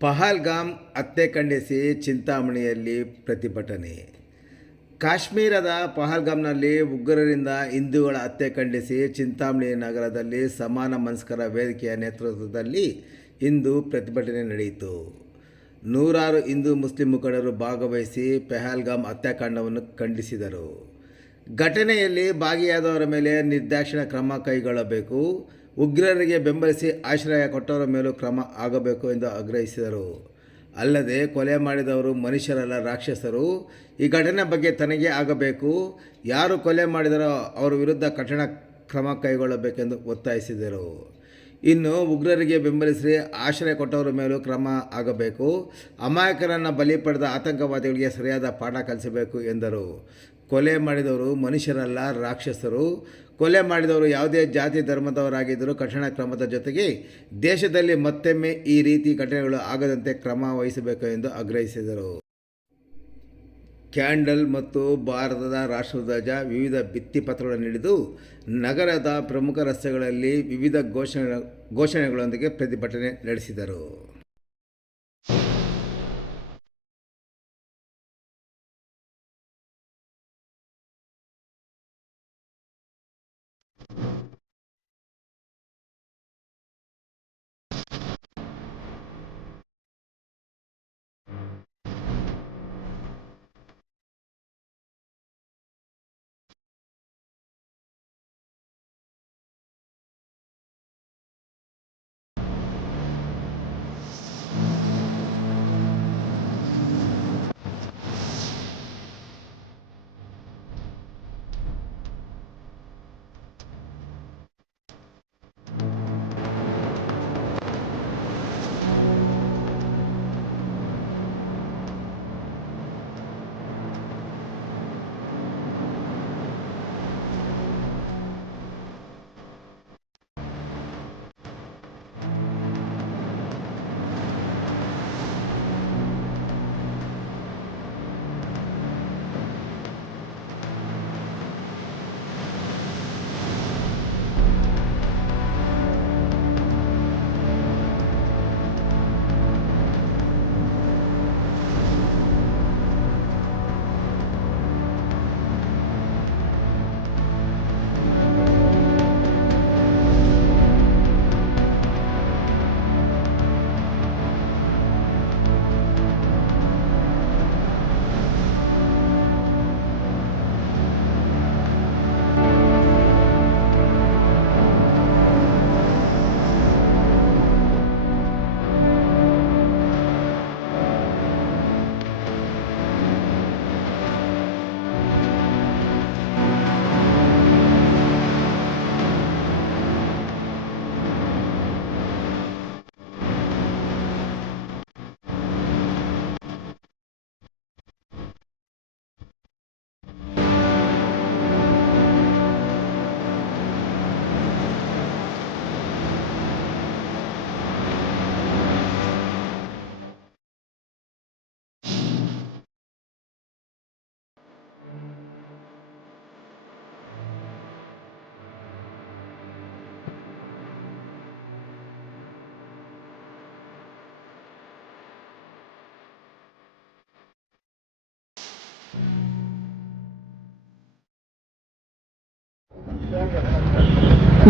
ಪಹಲ್ಗಾಮ್ ಹತ್ಯೆ ಖಂಡಿಸಿ ಚಿಂತಾಮಣಿಯಲ್ಲಿ ಪ್ರತಿಭಟನೆ. ಕಾಶ್ಮೀರದ ಪಹಲ್ಗಾಮ್ನಲ್ಲಿ ಉಗ್ರರಿಂದ ಹಿಂದೂಗಳ ಹತ್ಯೆ ಖಂಡಿಸಿ ಚಿಂತಾಮಣಿ ನಗರದಲ್ಲಿ ಸಮಾನ ಮನಸ್ಕರ ವೇದಿಕೆಯ ನೇತೃತ್ವದಲ್ಲಿ ಇಂದು ಪ್ರತಿಭಟನೆ ನಡೆಯಿತು. ನೂರಾರು ಹಿಂದೂ ಮುಸ್ಲಿಂ ಮುಖಂಡರು ಭಾಗವಹಿಸಿ ಪೆಹಲ್ಗಾಮ್ ಹತ್ಯಾಕಾಂಡವನ್ನು ಖಂಡಿಸಿದರು. ಘಟನೆಯಲ್ಲಿ ಭಾಗಿಯಾದವರ ಮೇಲೆ ನಿರ್ದಾಕ್ಷಿಣ ಕ್ರಮ ಕೈಗೊಳ್ಳಬೇಕು. ಉಗ್ರರಿಗೆ ಬೆಂಬಲಿಸಿ ಆಶ್ರಯ ಕೊಟ್ಟವರ ಮೇಲೂ ಕ್ರಮ ಆಗಬೇಕು ಎಂದು ಆಗ್ರಹಿಸಿದರು. ಅಲ್ಲದೆ ಕೊಲೆ ಮಾಡಿದವರು ಮನುಷ್ಯರಲ್ಲ, ರಾಕ್ಷಸರು. ಈ ಘಟನೆ ಬಗ್ಗೆ ತನಗೆ ಆಗಬೇಕು. ಯಾರು ಕೊಲೆ ಮಾಡಿದರೋ ಅವರ ವಿರುದ್ಧ ಕಠಿಣ ಕ್ರಮ ಕೈಗೊಳ್ಳಬೇಕೆಂದು ಒತ್ತಾಯಿಸಿದರು. ಇನ್ನು ಉಗ್ರರಿಗೆ ಬೆಂಬಲಿಸಿ ಆಶ್ರಯ ಕೊಟ್ಟವರ ಮೇಲೂ ಕ್ರಮ ಆಗಬೇಕು. ಅಮಾಯಕರನ್ನು ಬಲಿ ಪಡೆದ ಆತಂಕವಾದಿಗಳಿಗೆ ಸರಿಯಾದ ಪಾಠ ಕಲಿಸಬೇಕು ಎಂದರು. ಕೊಲೆ ಮಾಡಿದವರು ಮನುಷ್ಯರಲ್ಲ, ರಾಕ್ಷಸರು. ಕೊಲೆ ಮಾಡಿದವರು ಯಾವುದೇ ಜಾತಿ ಧರ್ಮದವರಾಗಿದ್ದರೂ ಕಠಿಣ ಕ್ರಮದ ಜೊತೆಗೆ ದೇಶದಲ್ಲಿ ಮತ್ತೊಮ್ಮೆ ಈ ರೀತಿ ಘಟನೆಗಳು ಆಗದಂತೆ ಕ್ರಮ ವಹಿಸಬೇಕು ಎಂದು ಆಗ್ರಹಿಸಿದರು. ಕ್ಯಾಂಡಲ್ ಮತ್ತು ಭಾರತದ ರಾಷ್ಟ್ರಧ್ವಜ ವಿವಿಧ ಭಿತ್ತಿಪತ್ರಗಳನ್ನು ಹಿಡಿದು ನಗರದ ಪ್ರಮುಖ ರಸ್ತೆಗಳಲ್ಲಿ ವಿವಿಧ ಘೋಷಣೆ ಘೋಷಣೆಗಳೊಂದಿಗೆ ಪ್ರತಿಭಟನೆ ನಡೆಸಿದರು.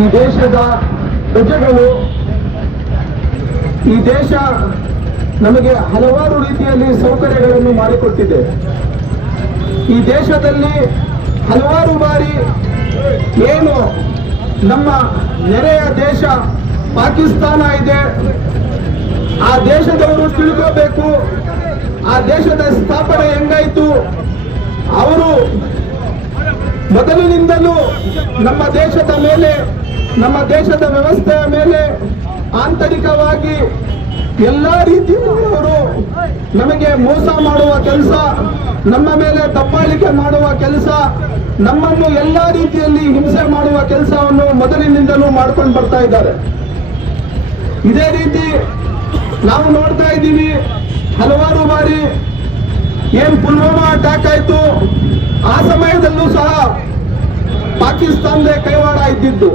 ಈ ದೇಶದ ಪ್ರಜೆಗಳು, ಈ ದೇಶ ನಮಗೆ ಹಲವಾರು ರೀತಿಯಲ್ಲಿ ಸೌಕರ್ಯಗಳನ್ನು ಮಾಡಿಕೊಟ್ಟಿದೆ. ಈ ದೇಶದಲ್ಲಿ ಹಲವಾರು ಬಾರಿ ಏನು ನಮ್ಮ ನೆರೆಯ ದೇಶ ಪಾಕಿಸ್ತಾನ ಇದೆ, ಆ ದೇಶದವರು ತಿಳ್ಕೋಬೇಕು, ಆ ದೇಶದ ಸ್ಥಾಪನೆ ಹೆಂಗಾಯ್ತು, ಅವರು ಮೊದಲಿನಿಂದಲೂ ನಮ್ಮ ದೇಶದ ಮೇಲೆ, ನಮ್ಮ ದೇಶದ ವ್ಯವಸ್ಥೆಯ ಮೇಲೆ ಆಂತರಿಕವಾಗಿ ಎಲ್ಲಾ ರೀತಿಯವರು ನಮಗೆ ಮೋಸ ಮಾಡುವ ಕೆಲಸ, ನಮ್ಮ ಮೇಲೆ ತಪ್ಪಾಳಿಕೆ ಮಾಡುವ ಕೆಲಸ, ನಮ್ಮನ್ನು ಎಲ್ಲಾ ರೀತಿಯಲ್ಲಿ ಹಿಂಸೆ ಮಾಡುವ ಕೆಲಸವನ್ನು ಮೊದಲಿನಿಂದಲೂ ಮಾಡ್ಕೊಂಡು ಬರ್ತಾ ಇದ್ದಾರೆ. ಇದೇ ರೀತಿ ನಾವು ನೋಡ್ತಾ ಇದ್ದೀವಿ, ಹಲವಾರು ಬಾರಿ ಏನ್ ಪುಲ್ವಾಮಾ ಅಟ್ಯಾಕ್ ಆಯ್ತು? ಆ ಸಮಯದಲ್ಲೂ ಸಹ ಪಾಕಿಸ್ತಾನದ ಕೈವಾಡ ಇದ್ದಿದ್ದು.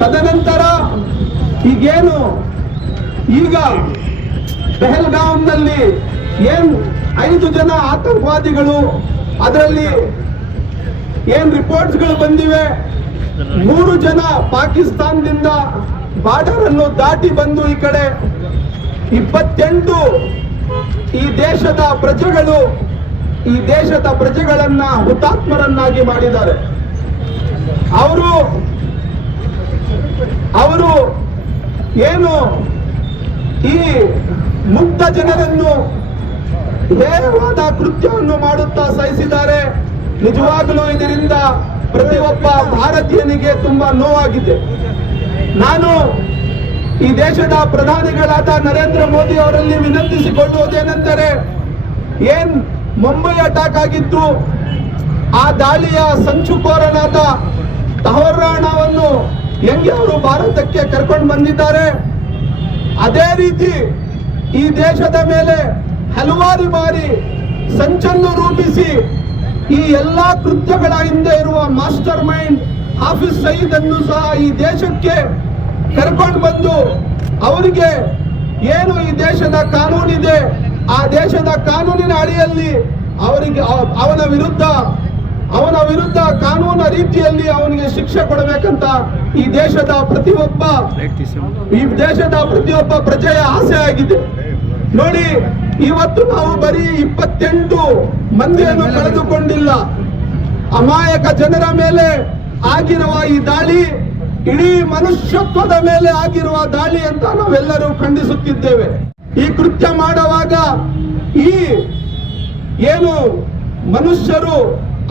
ತದನಂತರ ಈಗೇನು? ಈಗ ಪೆಹಲ್ಗಾಂನಲ್ಲಿ ಏನ್ ಐದು ಜನ ಆತಂಕವಾದಿಗಳು ಅದರಲ್ಲಿ ಏನ್ ರಿಪೋರ್ಟ್ಸ್ಗಳು ಬಂದಿವೆ? ಮೂರು ಜನ ಪಾಕಿಸ್ತಾನದಿಂದ ಬಾರ್ಡರ್ ಅನ್ನು ದಾಟಿ ಬಂದು ಈ ಕಡೆ ಇಪ್ಪತ್ತೆಂಟು ಈ ದೇಶದ ಪ್ರಜೆಗಳು, ಈ ದೇಶದ ಪ್ರಜೆಗಳನ್ನ ಹುತಾತ್ಮರನ್ನಾಗಿ ಮಾಡಿದ್ದಾರೆ. ಅವರು ಅವರು ಏನು ಈ ಮುಕ್ತ ಜನರನ್ನು ಹೇರವಾದ ಕೃತ್ಯವನ್ನು ಮಾಡುತ್ತಾ ಸಹಿಸಿದ್ದಾರೆ. ನಿಜವಾಗಲೂ ಇದರಿಂದ ಪ್ರತಿಯೊಬ್ಬ ಭಾರತೀಯನಿಗೆ ತುಂಬಾ ನೋವಾಗಿದೆ. ನಾನು ಈ ದೇಶದ ಪ್ರಧಾನಿಗಳಾದ ನರೇಂದ್ರ ಮೋದಿ ಅವರಲ್ಲಿ ವಿನಂತಿಸಿಕೊಳ್ಳುವುದೇನೆಂದರೆ, ಏನ್ ಮುಂಬೈ ಅಟ್ಯಾಕ್ ಆಗಿತ್ತು, ಆ ದಾಳಿಯ ಸಂಚುಕೋರನಾದ ತವರಾಣವನ್ನು ಹೆಂಗೆ ಅವರು ಭಾರತಕ್ಕೆ ಕರ್ಕೊಂಡು ಬಂದಿದ್ದಾರೆ? ಅದೇ ರೀತಿ ಈ ದೇಶದ ಮೇಲೆ ಹಲವಾರು ಬಾರಿ ಸಂಚನ್ನು ರೂಪಿಸಿ ಈ ಎಲ್ಲಾ ಕೃತ್ಯಗಳ ಹಿಂದೆ ಇರುವ ಮಾಸ್ಟರ್ ಮೈಂಡ್ ಹಾಫಿಸ್ ಸಯೀದ್ ಅನ್ನು ಸಹ ಈ ದೇಶಕ್ಕೆ ಕರ್ಕೊಂಡು ಬಂದು ಅವರಿಗೆ ಏನು ಈ ದೇಶದ ಕಾನೂನಿದೆ, ಆ ದೇಶದ ಕಾನೂನಿನ ಅಡಿಯಲ್ಲಿ ಅವರಿಗೆ ಅವನ ವಿರುದ್ಧ ಅವನ ವಿರುದ್ಧ ಕಾನೂನ ರೀತಿಯಲ್ಲಿ ಅವನಿಗೆ ಶಿಕ್ಷೆ ಕೊಡಬೇಕಂತ ಈ ದೇಶದ ಪ್ರತಿಯೊಬ್ಬ, ಈ ದೇಶದ ಪ್ರತಿಯೊಬ್ಬ ಪ್ರಜೆಯ ಆಸೆ ಆಗಿದೆ. ನೋಡಿ, ಇವತ್ತು ನಾವು ಬರೀ ಇಪ್ಪತ್ತೆಂಟು ಮಂದಿಯನ್ನು ಕಳೆದುಕೊಂಡಿಲ್ಲ. ಅಮಾಯಕ ಜನರ ಮೇಲೆ ಆಗಿರುವ ಈ ದಾಳಿ ಇಡೀ ಮನುಷ್ಯತ್ವದ ಮೇಲೆ ಆಗಿರುವ ದಾಳಿ ಅಂತ ನಾವೆಲ್ಲರೂ ಖಂಡಿಸುತ್ತಿದ್ದೇವೆ. ಈ ಕೃತ್ಯ ಮಾಡುವಾಗ ಈ ಏನು ಮನುಷ್ಯರು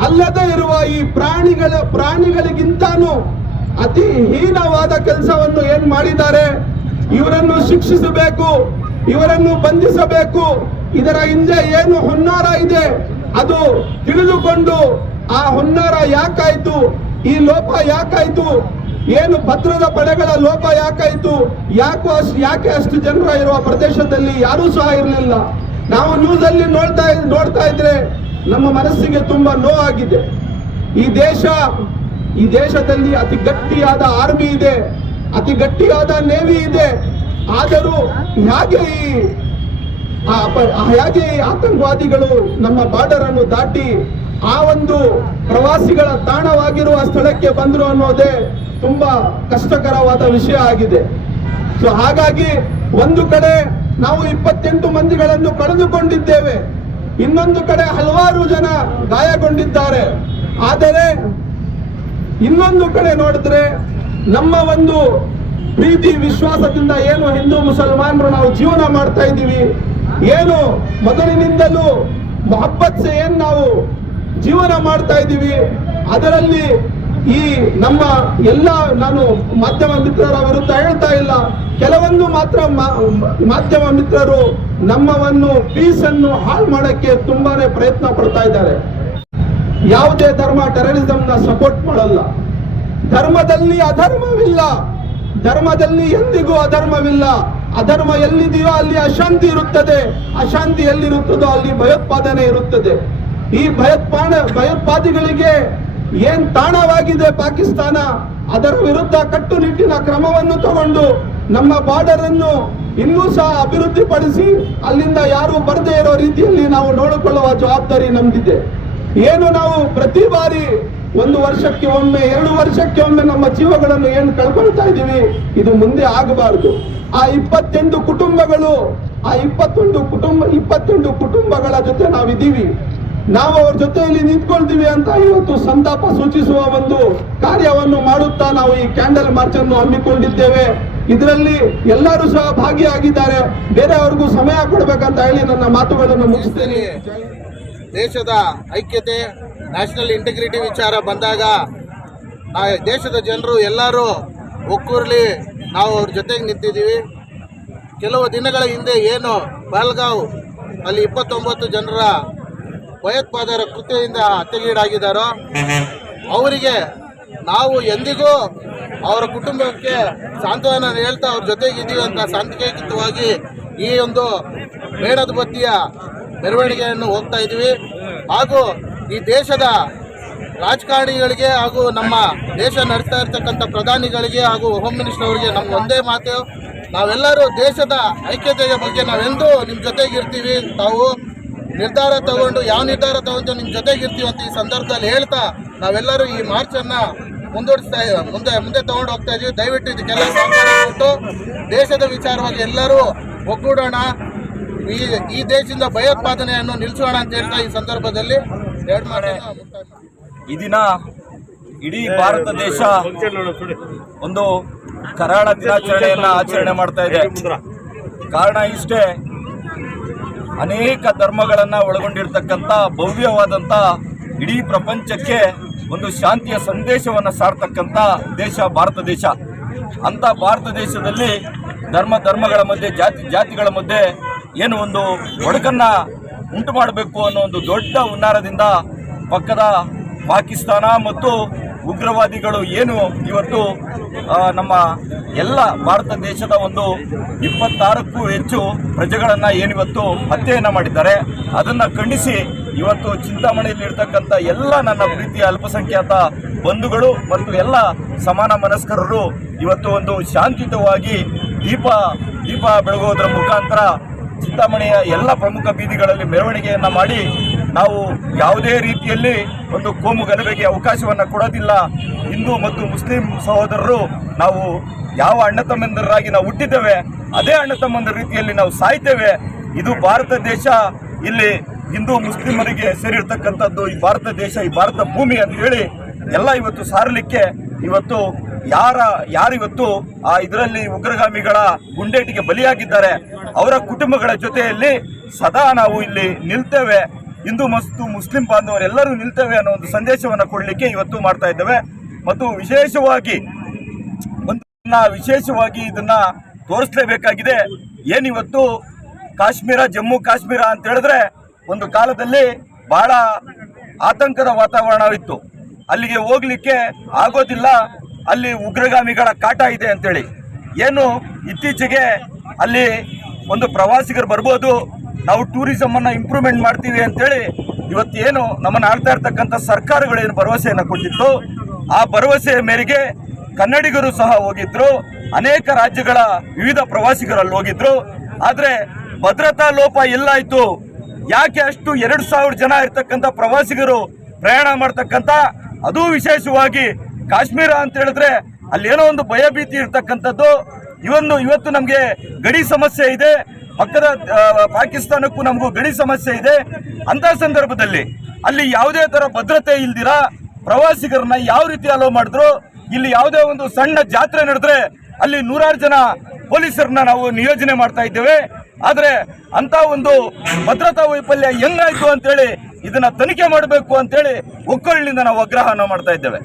ಅಲ್ಲದೆ ಇರುವ ಈ ಪ್ರಾಣಿಗಳ, ಪ್ರಾಣಿಗಳಿಗಿಂತಾನು ಅತಿ ಹೀನವಾದ ಕೆಲಸವನ್ನು ಏನ್ ಮಾಡಿದ್ದಾರೆ? ಇವರನ್ನು ಶಿಕ್ಷಿಸಬೇಕು, ಇವರನ್ನು ಬಂಧಿಸಬೇಕು, ಇದರ ಹಿಂದೆ ಏನು ಹುನ್ನಾರ ಇದೆ, ಅದು ತಿಳಿದುಕೊಂಡು ಆ ಹುನ್ನಾರ ಯಾಕಾಯ್ತು, ಈ ಲೋಪ ಯಾಕಾಯ್ತು ಏನು ಭದ್ರದ ಪಡೆಗಳ ಲೋಪ ಯಾಕಾಯ್ತು ಯಾಕೋ ಅಷ್ಟು ಯಾಕೆ ಅಷ್ಟು ಜನರ ಇರುವ ಪ್ರದೇಶದಲ್ಲಿ ಯಾರೂ ಸಹ ಇರಲಿಲ್ಲ? ನಾವು ನ್ಯೂಸ್ ಅಲ್ಲಿ ನೋಡ್ತಾ ನೋಡ್ತಾ ಇದ್ರೆ ನಮ್ಮ ಮನಸ್ಸಿಗೆ ತುಂಬಾ ನೋವಾಗಿದೆ. ಈ ದೇಶ, ಈ ದೇಶದಲ್ಲಿ ಅತಿ ಗಟ್ಟಿಯಾದ ಆರ್ಮಿ ಇದೆ, ಅತಿ ಗಟ್ಟಿಯಾದ ನೇವಿ ಇದೆ. ಆದರೂ ಹೇಗೆ ಈ ಹೇಗೆ ಆತಂಕವಾದಿಗಳು ನಮ್ಮ ಬಾರ್ಡರ್ ಅನ್ನು ದಾಟಿ ಆ ಒಂದು ಪ್ರವಾಸಿಗಳ ತಾಣವಾಗಿರುವ ಸ್ಥಳಕ್ಕೆ ಬಂದರು ಅನ್ನೋದೇ ತುಂಬಾ ಕಷ್ಟಕರವಾದ ವಿಷಯ ಆಗಿದೆ. ಸೊ ಹಾಗಾಗಿ ಒಂದು ಕಡೆ ನಾವು ಇಪ್ಪತ್ತೆಂಟು ಮಂದಿಗಳನ್ನು ಕಳೆದುಕೊಂಡಿದ್ದೇವೆ. ಇನ್ನೊಂದು ಕಡೆ ಹಲವಾರು ಜನ ಗಾಯಗೊಂಡಿದ್ದಾರೆ. ಆದರೆ ಇನ್ನೊಂದು ಕಡೆ ನೋಡಿದ್ರೆ ನಮ್ಮ ಒಂದು ಪ್ರೀತಿ, ವಿಶ್ವಾಸದಿಂದ ಏನು ಹಿಂದೂ, ಮುಸಲ್ಮಾನರು ನಾವು ಜೀವನ ಮಾಡ್ತಾ ಇದ್ದೀವಿ, ಏನು ಮೊದಲಿನಿಂದಲೂ ಮೊಹಬ್ಬತ್ ಏನ್ ನಾವು ಜೀವನ ಮಾಡ್ತಾ ಇದ್ದೀವಿ. ಅದರಲ್ಲಿ ಈ ನಮ್ಮ ಎಲ್ಲ ನಾನು ಮಾಧ್ಯಮ ಮಿತ್ರರ ವಿರುದ್ಧ ಹೇಳ್ತಾ ಇಲ್ಲ. ಕೆಲವೊಂದು ಮಾತ್ರ ಮಾಧ್ಯಮ ಮಿತ್ರರು ನಮ್ಮವನ್ನು ಪೀಸ್ ಅನ್ನು ಹಾಳು ಮಾಡಕ್ಕೆ ತುಂಬಾನೇ ಪ್ರಯತ್ನ ಪಡ್ತಾ ಇದ್ದಾರೆ. ಯಾವುದೇ ಧರ್ಮ ಟೆರರಿಸಂನ ಸಪೋರ್ಟ್ ಮಾಡಲ್ಲ. ಧರ್ಮದಲ್ಲಿ ಅಧರ್ಮವಿಲ್ಲ. ಧರ್ಮದಲ್ಲಿ ಎಂದಿಗೂ ಅಧರ್ಮವಿಲ್ಲ. ಅಧರ್ಮ ಎಲ್ಲಿದೆಯೋ ಅಲ್ಲಿ ಅಶಾಂತಿ ಇರುತ್ತದೆ. ಅಶಾಂತಿ ಎಲ್ಲಿರುತ್ತದೋ ಅಲ್ಲಿ ಭಯೋತ್ಪಾದನೆ ಇರುತ್ತದೆ. ಈ ಭಯೋತ್ಪಾದ ಭಯೋತ್ಪಾದಿಗಳಿಗೆ ಏನ್ ತಾಣವಾಗಿದೆ ಪಾಕಿಸ್ತಾನ, ಅದರ ವಿರುದ್ಧ ಕಟ್ಟುನಿಟ್ಟಿನ ಕ್ರಮವನ್ನು ತಗೊಂಡು ನಮ್ಮ ಬಾರ್ಡರ್ ಅನ್ನು ಇನ್ನೂ ಸಹ ಅಭಿವೃದ್ಧಿಪಡಿಸಿ ಅಲ್ಲಿಂದ ಯಾರು ಬರದೇ ಇರೋ ರೀತಿಯಲ್ಲಿ ನಾವು ನೋಡಿಕೊಳ್ಳುವ ಜವಾಬ್ದಾರಿ ನಮ್ದಿದೆ. ಏನು ನಾವು ಪ್ರತಿ ಬಾರಿ ಒಂದು ವರ್ಷಕ್ಕೆ ಒಮ್ಮೆ, ಎರಡು ವರ್ಷಕ್ಕೆ ಒಮ್ಮೆ ನಮ್ಮ ಜೀವಗಳನ್ನು ಏನು ಕಳ್ಕೊಳ್ತಾ ಇದ್ದೀವಿ, ಇದು ಮುಂದೆ ಆಗಬಾರದು. ಆ ಇಪ್ಪತ್ತೆಂಟು ಕುಟುಂಬಗಳು, ಆ ಇಪ್ಪತ್ತೊಂದು ಕುಟುಂಬ, ಇಪ್ಪತ್ತೆಂಟು ಕುಟುಂಬಗಳ ಜೊತೆ ನಾವಿದ್ದೀವಿ. ನಾವು ಅವ್ರ ಜೊತೆಯಲ್ಲಿ ನಿಂತ್ಕೊಳ್ತೀವಿ ಅಂತ ಇವತ್ತು ಸಂತಾಪ ಸೂಚಿಸುವ ಒಂದು ಕಾರ್ಯವನ್ನು ಮಾಡುತ್ತಾ ನಾವು ಈ ಕ್ಯಾಂಡಲ್ ಮಾರ್ಚ್ ಅನ್ನು ಹಮ್ಮಿಕೊಂಡಿದ್ದೇವೆ. ಇದರಲ್ಲಿ ಎಲ್ಲರೂ ಸಹ ಭಾಗಿಯಾಗಿದ್ದಾರೆ. ಬೇರೆಯವ್ರಿಗೂ ಸಮಯ ಕೊಡಬೇಕಂತ ಹೇಳಿ ನನ್ನ ಮಾತುಗಳನ್ನು ಮುಗಿಸ್ತೇನೆ. ದೇಶದ ಐಕ್ಯತೆ, ನ್ಯಾಷನಲ್ ಇಂಟಿಗ್ರಿಟಿ ವಿಚಾರ ಬಂದಾಗ ಆ ದೇಶದ ಜನರು ಎಲ್ಲರೂ ಒಕ್ಕೂರ್ಲಿ ನಾವು ಅವ್ರ ಜೊತೆಗೆ ನಿಂತಿದ್ದೀವಿ. ಕೆಲವು ದಿನಗಳ ಹಿಂದೆ ಏನು ಬಲ್ಗಾವ್ ಅಲ್ಲಿ ಇಪ್ಪತ್ತೊಂಬತ್ತು ಜನರ ಭಯೋತ್ಪಾದಕರ ಕೃತ್ಯದಿಂದ ಹತ್ಯೆಗೀಡಾಗಿದ್ದಾರೋ, ಅವರಿಗೆ ನಾವು ಎಂದಿಗೂ ಅವರ ಕುಟುಂಬಕ್ಕೆ ಸಾಂತ್ವನ ಹೇಳ್ತಾ ಅವ್ರ ಜೊತೆಗಿದ್ದೀವಿ ಅಂತ ಸಾಂಕೇತಿಕವಾಗಿ ಈ ಒಂದು ಮೇಣದ ಬತ್ತಿಯ ಮೆರವಣಿಗೆಯನ್ನು ಹೋಗ್ತಾ ಇದ್ದೀವಿ. ಹಾಗೂ ಈ ದೇಶದ ರಾಜಕಾರಣಿಗಳಿಗೆ ಹಾಗೂ ನಮ್ಮ ದೇಶ ನಡೆಸ್ತಾ ಇರ್ತಕ್ಕಂಥ ಪ್ರಧಾನಿಗಳಿಗೆ ಹಾಗೂ ಹೋಮ್ ಮಿನಿಸ್ಟರ್ ಅವರಿಗೆ ನಮ್ಮ ಒಂದೇ ಮಾತು. ನಾವೆಲ್ಲರೂ ದೇಶದ ಐಕ್ಯತೆಯ ಬಗ್ಗೆ ನಾವೆಂದೂ ನಿಮ್ಮ ಜೊತೆಗಿರ್ತೀವಿ. ತಾವು ನಿರ್ಧಾರ ತಗೊಂಡು ಯಾವ ನಿರ್ಧಾರ ತಗೊಂಡು ನಿಮ್ಮ ಜೊತೆಗಿರ್ತೀವಿ ಅಂತ ಈ ಸಂದರ್ಭದಲ್ಲಿ ಹೇಳ್ತಾ ನಾವೆಲ್ಲರೂ ಈ ಮಾರ್ಚನ್ನು ಮುಂದೂಡಿಸ್ತಾ ಮುಂದೆ ಮುಂದೆ ತಗೊಂಡು ಹೋಗ್ತಾ ಇದೀವಿ. ದಯವಿಟ್ಟು ಇದು ಕೆಲಸ ಕೊಟ್ಟು ದೇಶದ ವಿಚಾರವಾಗಿ ಎಲ್ಲರೂ ಒಗ್ಗೂಡೋಣ. ಈ ಈ ದೇಶದಿಂದ ಭಯೋತ್ಪಾದನೆಯನ್ನು ನಿಲ್ಲಿಸೋಣ ಅಂತ ಹೇಳ್ತಾ ಈ ಸಂದರ್ಭದಲ್ಲಿ ಎರಡು ಈ ದಿನ ಇಡೀ ಭಾರತ ದೇಶ ಒಂದು ಕರಾಳ ದಿನಾಚರಣೆಯನ್ನು ಆಚರಣೆ ಮಾಡ್ತಾ ಇದೆ. ಕಾರಣ ಇಷ್ಟೇ ಅನೇಕ ಧರ್ಮಗಳನ್ನು ಒಳಗೊಂಡಿರ್ತಕ್ಕಂಥ ಭವ್ಯವಾದಂಥ ಇಡೀ ಪ್ರಪಂಚಕ್ಕೆ ಒಂದು ಶಾಂತಿಯ ಸಂದೇಶವನ್ನು ಸಾರ್ತಕ್ಕಂಥ ದೇಶ, ಭಾರತ ದೇಶ. ಅಂತ ಭಾರತ ದೇಶದಲ್ಲಿ ಧರ್ಮ, ಧರ್ಮಗಳ ಮಧ್ಯೆ, ಜಾತಿ, ಜಾತಿಗಳ ಮಧ್ಯೆ ಏನು ಒಂದು ಒಡಕನ್ನ ಉಂಟು ಮಾಡಬೇಕು ಅನ್ನೋ ಒಂದು ದೊಡ್ಡ ಹುನ್ನಾರದಿಂದ ಪಕ್ಕದ ಪಾಕಿಸ್ತಾನ ಮತ್ತು ಉಗ್ರವಾದಿಗಳು ಏನು? ಇವತ್ತು ನಮ್ಮ ಎಲ್ಲ ಭಾರತ ದೇಶದ ಒಂದು ಇಪ್ಪತ್ತಾರಕ್ಕೂ ಹೆಚ್ಚು ಪ್ರಜೆಗಳನ್ನ ಏನಿವತ್ತು ಹತ್ಯೆಯನ್ನ ಮಾಡಿದ್ದಾರೆ. ಅದನ್ನ ಖಂಡಿಸಿ ಇವತ್ತು ಚಿಂತಾಮಣಿಯಲ್ಲಿ ಇರ್ತಕ್ಕಂಥ ಎಲ್ಲ ನನ್ನ ಪ್ರೀತಿಯ ಅಲ್ಪಸಂಖ್ಯಾತ ಬಂಧುಗಳು ಮತ್ತು ಎಲ್ಲ ಸಮಾನ ಮನಸ್ಕರರು ಇವತ್ತು ಒಂದು ಶಾಂತಿಯುತವಾಗಿ ದೀಪ ದೀಪ ಬೆಳಗೋದ್ರ ಮುಖಾಂತರ ಚಿಂತಾಮಣಿಯ ಎಲ್ಲ ಪ್ರಮುಖ ಬೀದಿಗಳಲ್ಲಿ ಮೆರವಣಿಗೆಯನ್ನು ಮಾಡಿ ನಾವು ಯಾವುದೇ ರೀತಿಯಲ್ಲಿ ಒಂದು ಕೋಮು ಗಲಭೆಗೆ ಅವಕಾಶವನ್ನು ಕೊಡೋದಿಲ್ಲ. ಹಿಂದೂ ಮತ್ತು ಮುಸ್ಲಿಂ ಸಹೋದರರು ನಾವು ಯಾವ ಅಣ್ಣ ತಮ್ಮಂದರಾಗಿ ನಾವು ಹುಟ್ಟಿದ್ದೇವೆ, ಅದೇ ಅಣ್ಣ ತಮ್ಮಂದರ ರೀತಿಯಲ್ಲಿ ನಾವು ಸಾಯ್ತೇವೆ. ಇದು ಭಾರತ ದೇಶ, ಇಲ್ಲಿ ಹಿಂದೂ ಮುಸ್ಲಿಮರಿಗೆ ಸೇರಿರ್ತಕ್ಕಂಥದ್ದು ಈ ಭಾರತ ದೇಶ, ಈ ಭಾರತ ಭೂಮಿ ಅಂತ ಹೇಳಿ ಎಲ್ಲ ಇವತ್ತು ಸಾರಲಿಕ್ಕೆ ಇವತ್ತು ಯಾರ ಯಾರಿವತ್ತು ಆ ಇದರಲ್ಲಿ ಉಗ್ರಗಾಮಿಗಳ ಗುಂಡೇಟಿಗೆ ಬಲಿಯಾಗಿದ್ದಾರೆ, ಅವರ ಕುಟುಂಬಗಳ ಜೊತೆಯಲ್ಲಿ ಸದಾ ನಾವು ಇಲ್ಲಿ ನಿಲ್ತೇವೆ. ಹಿಂದೂ ಮಸ್ತು ಮುಸ್ಲಿಂ ಬಾಂಧವರೆಲ್ಲರೂ ನಿಲ್ತೇವೆ ಅನ್ನೋ ಒಂದು ಸಂದೇಶವನ್ನು ಕೊಡಲಿಕ್ಕೆ ಇವತ್ತು ಮಾಡ್ತಾ ಇದ್ದೇವೆ. ಮತ್ತು ವಿಶೇಷವಾಗಿ ಒಂದು ವಿಶೇಷವಾಗಿ ಇದನ್ನ ತೋರಿಸಲೇಬೇಕಾಗಿದೆ. ಏನಿವತ್ತು ಕಾಶ್ಮೀರ, ಜಮ್ಮು ಕಾಶ್ಮೀರ ಅಂತ ಹೇಳಿದ್ರೆ ಒಂದು ಕಾಲದಲ್ಲಿ ಬಹಳ ಆತಂಕದ ವಾತಾವರಣವಿತ್ತು ಅಲ್ಲಿಗೆ ಹೋಗ್ಲಿಕ್ಕೆ ಆಗೋದಿಲ್ಲ. ಅಲ್ಲಿ ಉಗ್ರಗಾಮಿಗಳ ಕಾಟ ಇದೆ ಅಂತೇಳಿ. ಏನು ಇತ್ತೀಚೆಗೆ ಅಲ್ಲಿ ಒಂದು ಪ್ರವಾಸಿಗರು ಬರ್ಬೋದು, ನಾವು ಟೂರಿಸಂ ಅನ್ನ ಇಂಪ್ರೂವ್ಮೆಂಟ್ ಮಾಡ್ತೀವಿ ಅಂತೇಳಿ ಇವತ್ತೇನು ನಮ್ಮನ್ನು ಆಳ್ತಾ ಇರ್ತಕ್ಕಂಥ ಸರ್ಕಾರಗಳು ಏನು ಭರವಸೆಯನ್ನು ಕೊಟ್ಟಿತ್ತು, ಆ ಭರವಸೆಯ ಮೇರೆಗೆ ಕನ್ನಡಿಗರು ಸಹ ಹೋಗಿದ್ರು, ಅನೇಕ ರಾಜ್ಯಗಳ ವಿವಿಧ ಪ್ರವಾಸಿಗರು ಅಲ್ಲಿ ಹೋಗಿದ್ರು. ಆದ್ರೆ ಭದ್ರತಾ ಲೋಪ ಎಲ್ಲಾಯ್ತು ಯಾಕೆ ಅಷ್ಟು ಎರಡು ಸಾವಿರ ಜನ ಇರ್ತಕ್ಕಂಥ ಪ್ರವಾಸಿಗರು ಪ್ರಯಾಣ ಮಾಡ್ತಕ್ಕಂಥ? ಅದು ವಿಶೇಷವಾಗಿ ಕಾಶ್ಮೀರ ಅಂತ ಹೇಳಿದ್ರೆ ಅಲ್ಲಿ ಏನೋ ಒಂದು ಭಯಭೀತಿ ಇರ್ತಕ್ಕಂಥದ್ದು. ಇವನ್ನು ಇವತ್ತು ನಮಗೆ ಗಡಿ ಸಮಸ್ಯೆ ಇದೆ. ಪಕ್ಕದ ಪಾಕಿಸ್ತಾನಕ್ಕೂ ನಮಗೂ ಗಡಿ ಸಮಸ್ಯೆ ಇದೆ. ಅಂತ ಸಂದರ್ಭದಲ್ಲಿ ಅಲ್ಲಿ ಯಾವುದೇ ತರ ಭದ್ರತೆ ಇಲ್ದಿರ, ಪ್ರವಾಸಿಗರನ್ನ ಯಾವ ರೀತಿ ಅಲೋ ಮಾಡಿದ್ರು? ಇಲ್ಲಿ ಯಾವುದೇ ಒಂದು ಸಣ್ಣ ಜಾತ್ರೆ ನಡೆದ್ರೆ ಅಲ್ಲಿ ನೂರಾರು ಜನ ಪೊಲೀಸರನ್ನ ನಾವು ನಿಯೋಜನೆ ಮಾಡ್ತಾ ಇದ್ದೇವೆ. ಆದ್ರೆ ಅಂತ ಒಂದು ಭದ್ರತಾ ವೈಫಲ್ಯ ಹೆಂಗಾಯ್ತು ಅಂತೇಳಿ ಇದನ್ನ ತನಿಖೆ ಮಾಡಬೇಕು ಅಂತೇಳಿ ಒಕ್ಕಲಿನಿಂದ ನಾವು ಆಗ್ರಹವನ್ನು ಮಾಡ್ತಾ ಇದ್ದೇವೆ.